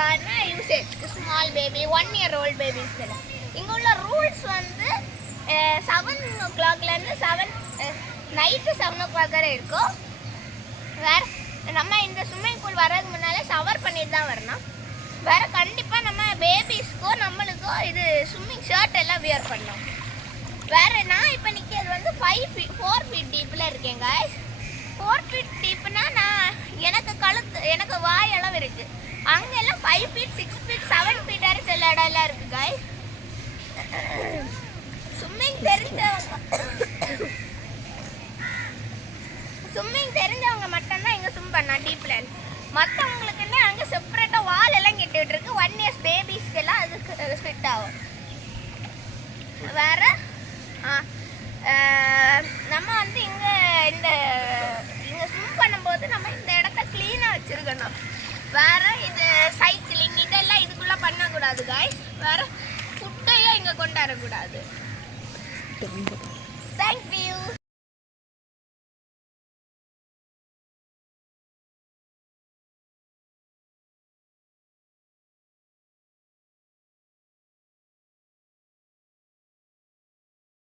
பேபிஸ்க்கான usage small baby 1 year old பேபிஸ்க்கு இங்கே உள்ள ரூல்ஸ் வந்து 7 o'clockலேருந்து நைட்டு 7 o'clock வரை இருக்கும். வேறு நம்ம இந்த ஸ்விம்மிங் பூல் வர்றதுக்கு முன்னாலே ஷவர் பண்ணிட்டு தான் வரணும். வேறு கண்டிப்பாக நம்ம பேபிஸ்க்கோ நம்மளுக்கோ இது ஸ்விம்மிங் ஷர்ட் எல்லாம் வியர் பண்ணோம். வேறு நான் இப்போ நிற்கிறது வந்து 4 feet டீப்பில் இருக்கேன் காய்ஸ். 4 feet டீப்னா எனக்கு வாய் அளவு இருக்குது. அங்கெல்லாம் 5 feet 6 feet 7 feet வரை சில இடம்லாம் இருக்குது காய்ஸ். ஸ்விம்மிங் தெரிஞ்சவங்க மட்டும்தான் இங்கே ஸ்விம் பண்ணலாம் டீப்பில். மற்றவங்களுக்குன்னு அங்கே செப்பரேட்டாக வால் எல்லாம் கெட்டுக்கிட்டு இருக்கு. 1 year பேபிஸ்க்கெல்லாம் அதுக்கு ஃபிட் ஆகும். வேறு நம்ம வந்து இங்கே ஸ்விம் பண்ணும்போது நம்ம இந்த இடத்த க்ளீனாக வச்சுருக்கணும். வேறு இது சைக்கிளிங் இதெல்லாம் இதுக்குள்ளே பண்ணக்கூடாது காய்ஸ். வேறு ஃபுட்டையும் இங்கே கொண்டு வரக்கூடாது. தேங்க்யூ.